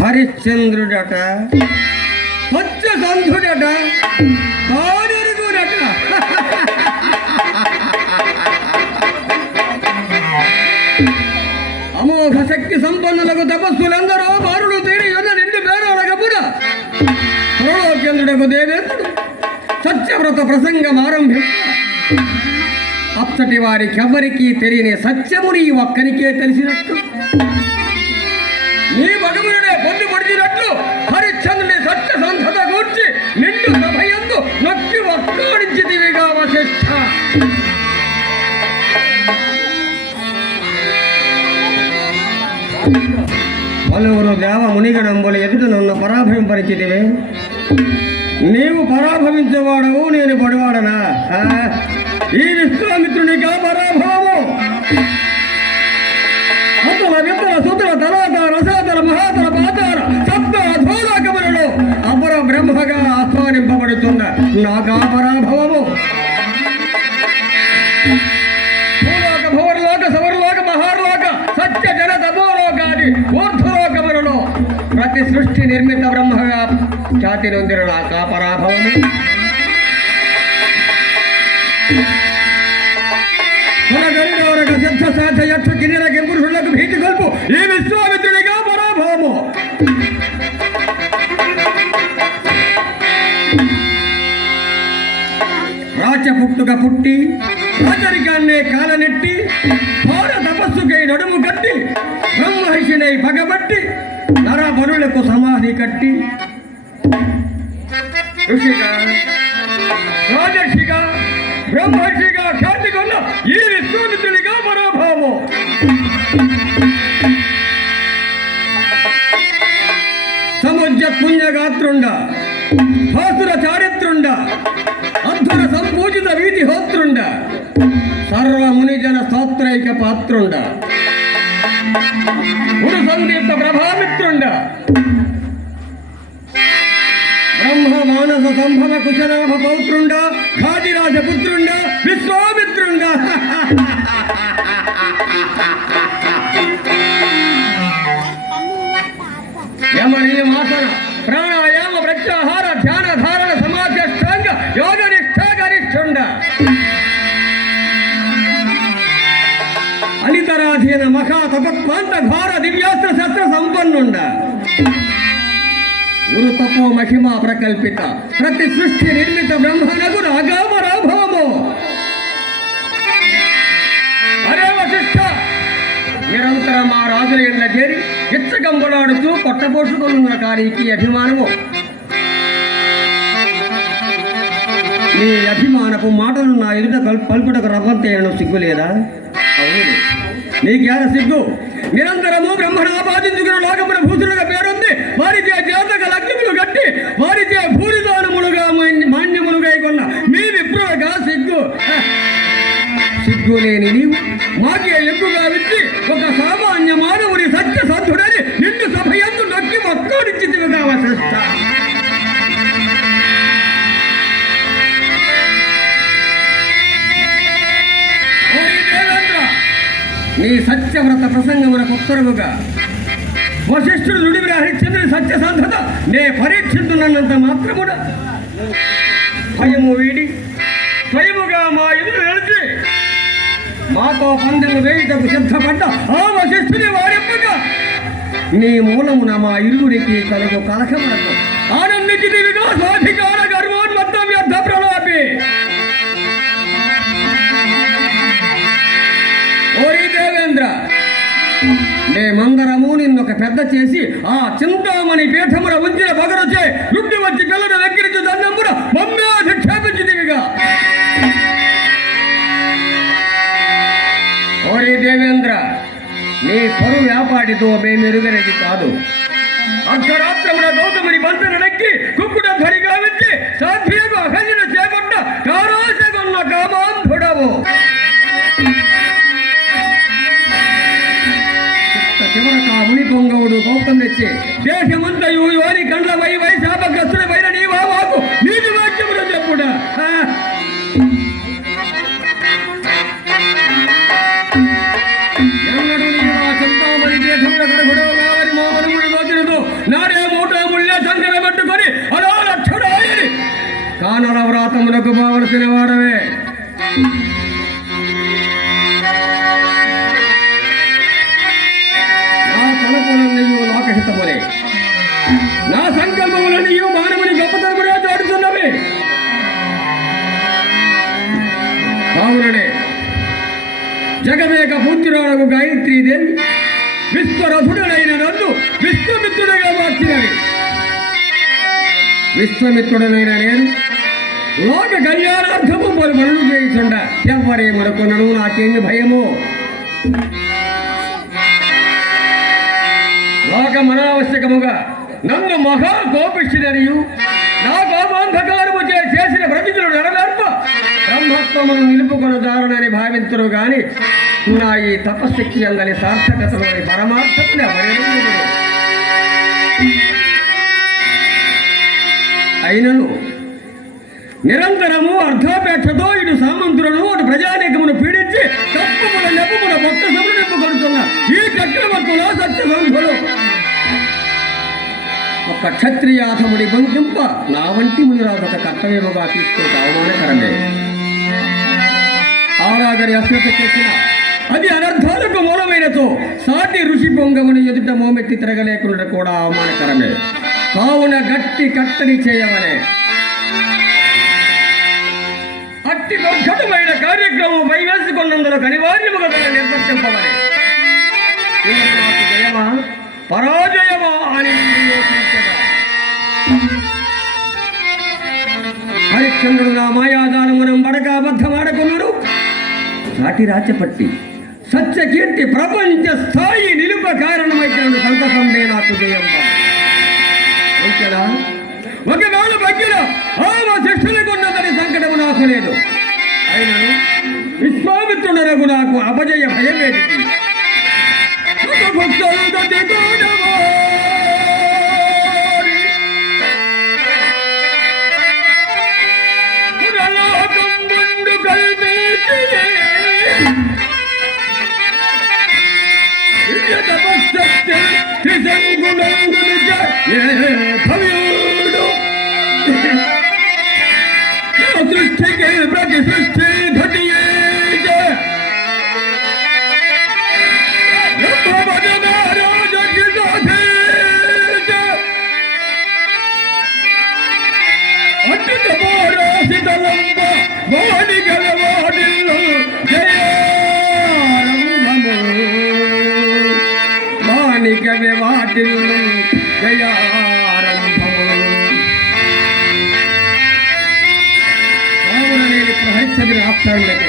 హరిశ్చంద్రుడట, సత్యసంధుడట, కారుడుగుడట. అమోఘ శక్తి సంపన్నులకు తపస్సులందరూ బారులు తీరి ఉన్న నిండు పేరోలగపుడ త్రైలోక్యేంద్రుడకు దేవేంద్రుడు సత్యవ్రత ప్రసంగం ఆరంభించ అప్పటి వారికెవ్వరికీ తెలియని సత్యముని ఒక్కనికే తెలిసినట్టు నీ భగవుడే పొందు పొడిచినట్లు హరిశ్చంద్రుని సత్యసంధత గూర్చి నిండు సభయందు నొక్కి ఒక్కాడించితివిగా వశిష్ఠ. పలువురు దేవ మునిగణంబులు ఎదుటనున్న పరాభవింపరిచితివే. నీవు పరాభవించేవాడవు, నేను పడివాడనా? ఈ విశ్వామిత్రునిగా పరాభవము. అతల విత్తల సుతల తలాత రసాతల మహాతల పాతార సప్త అధోలోకములలో అపర బ్రహ్మగా ఆహ్వానింపబడుతున్న నాకా పరాభవము. భూలోక భువర్లోక సవర్లోక మహార్లోక సత్య జన తపోలోకాది ఊర్ధ్వలోకములలో ప్రతి సృష్టి నిర్మిత బ్రహ్మగా ఖ్యాతి నొందిన నాకా పరాభవము. సిద్ధ సాధ్య యక్ష కిన్నెర కింపురుషులకు భీతి కల్పు ఈ విశ్వామిత్రునిగా పరాభవము. రాచ పుట్టుక పుట్టి రాజరికాన్నే కాలనెట్టి ఘోర తపస్సుకై నడుము కట్టి బ్రహ్మర్షినై పగబట్టి నరబరులకు సమాధి కట్టి ఋషిగా రాజర్షిగా బ్రహ్మర్షిగా ఖ్యాతి కొన్న ఈ విశ్వామిత్రునిగా పరాభవము. సముజ్జ పుణ్యగాత్రుండ, భాసుర చారిత్రుండ, అద్ధుర సంపూజిత వీధి హోత్రుండ, సర్వ మునిజన స్తోత్రైక పాత్రుండ, గురు సందీప్త ప్రభామిత్రుండ, బ్రహ్మ మానస సంభవ కుశలాభ పౌత్రుండ, ఘాటిరాజ పుత్రుండ, విశ్వామిత్రుండ. యమ నియమాసన ప్రాణాయామ ప్రత్యాహార ధ్యాన ధారణ సమాధ్యష్టాంగ యోగ నిష్ఠా గరిష్ఠుండ, అనితరాధీన మఖా తపత్వాంత ఘోర దివ్యాస్త్ర శస్త్ర సంపన్నుండ, గురు తపో మహిమా ప్రకల్పిత ప్రతి సృష్టి నిర్మిత బ్రహ్మనగు నాగా పరాభవము. అరే వశిష్ఠ, నిరంతరం ఆ రాజుల ఎండ్ల చేరి ఇచ్చగంబలాడుతూ కొట్టపోసుకున్న కారికి అభిమానము. నీ అభిమానపు మాటలు నా ఎదుట పలుకుటకు రవ్వంతేయను సిగ్గులేదా? అవును, నీకేర సిగ్గు? నిరంతరము బ్రహ్మణాపాదించుకున్న లోకమున భూతులుగా పేరుంది. వారిచే జాతక లగ్నములు కట్టి వారిచే భూరిదానములుగా మాన్యములుగా కొన్న మీ విప్రులుగా సిగ్గు. సిగ్గు లేని నీవు మాకే ఎక్కువగా విచ్చి ఒక సామాన్య మానవుని సత్య సాధుడని నిండు సభయందు నొక్కి మొక్కాడిచ్చితివిగా వశిష్ఠ. నీ సత్యవ్రత ప్రసంగమునకు ఉత్తరముగా వశిష్ఠుడు నుడివిన హరిశ్చంద్రుని సత్యసాధత నే పరీక్షించున్నంత మాత్రమున భయము వీడి స్వయముగా మా ఎదురు నిలిచి మాతో పందెము వేయుటకు సిద్ధపడ్డ ఆ వశిష్ఠుని వారెప్పగా నీ మూలమున మా ఇరువురికి కలుగు కలకములకు ఆనందించిదివిగా స్వాధికార గర్వోన్మత్త వ్యర్థ ప్రలాపి. ఓరి దేవేంద్ర, మేమందరము నిన్నొక పెద్ద చేసి ఆ చింతామణి పీఠమున ఉంచిన బగరుచే రుడ్డి వచ్చి పిల్లలు వెక్కిరించి దన్నమున బొమ్మే అధిక్షేపించిదివిగా. ఓరి దేవేంద్ర, నీ పరు వ్యాపాడితో మేమెరుగనేది కాదు. అర్ధరాత్రమున గౌతముని బంధన నెక్కి కుక్కుడ ధరిగా వచ్చి సాధ్యకు అఖండిన చేపట్ట కారాశగొన్న కామాంధుడవు. చివరక ముని పొంగవుడు గౌతమ్ తెచ్చి దేశమంతయు యోని కండ్లపై వైశాపగ్రస్తుడమైన నీ వాకు నీటి వాక్యములు చెప్పుడా. ఎన్నడూ నీ వానర వ్రాతములకు పోవలసిన వాడవే. నా తలపులన్నీయు లోకహితములే, నా సంకల్పములన్నీయు మానవుని గొప్పతనమునే చాటుతున్నవి. కావుననే జగమేక పూర్తిరాడకు గాయత్రీదేవి విశ్వరథుడైన నన్ను విశ్వమిత్రుడిగా మార్చినవి. విశ్వమిత్రుడనైన నేను లోక కళ్యాణార్థము పనులు చేయుచుండ ఎవరేమనుకున్నాను, నాకేమి భయము. లోక అనావశ్యకముగా నన్ను మహాకోపిష్ఠుడనియు నా కోపాంధకారము చేసిన ప్రతిజ్ఞలు నెరవేర్ప బ్రహ్మత్వమును నిలుపుకొన దారుణని భావించరు గాని నా ఈ తపశక్తి అందని సార్థకతలోని పరమార్థముని ఎవరేమో. అయినను నిరంతరము అర్ధాపేక్షతో ఇటు సామంతులను అటు ప్రజానీకమును పీడించి తప్పుముల నెప్పుముల భక్త సభలు నింపుకొడుతున్న ఈ చక్రవర్తుల సత్యసంధులు ఒక క్షత్రియాధముడి బంకింప నా వంటి మునిరాజు ఒక కర్తవ్యముగా తీసుకుంటే అవమానకరమే. ఆరాధని అశ్రద్ధ చేసిన అది అనర్థాలకు మూలమైనతో సాటి ఋషి పొంగముని ఎదుట మోమెత్తి తిరగలేకుండా కూడా అవమానకరమే. కావున గట్టి కట్టడి చేయవలే. అట్టి దుర్ఘటమైన కార్యక్రమం వేసుకున్నందుకు అనివార్యముగా నిర్వర్తింపవలే. జయమా పరాజయమా అని యోచించగా హరిశ్చంద్రుడు నా మాయాదానమునం బడకాబద్ధమాడకున్నాడు. సాటి రాచపట్టి సత్యకీర్తి ప్రపంచ స్థాయి నిలుప కారణమైతే సంతసందే నాకు జయం. ఒకవేళ భగ్యుల శిష్యులకు ఉన్నదని సంకటము నాకు లేదు. అయినను విశ్వామిత్రుడనకు నాకు అపజయ భయమేటికి. సృష్టికి ప్రతి సృష్టి ఘటియే వాటిల్లు జయారంభము. కావున నేను ఇప్పుడు హరిశ్చంద్రుని ఆప్తారులకి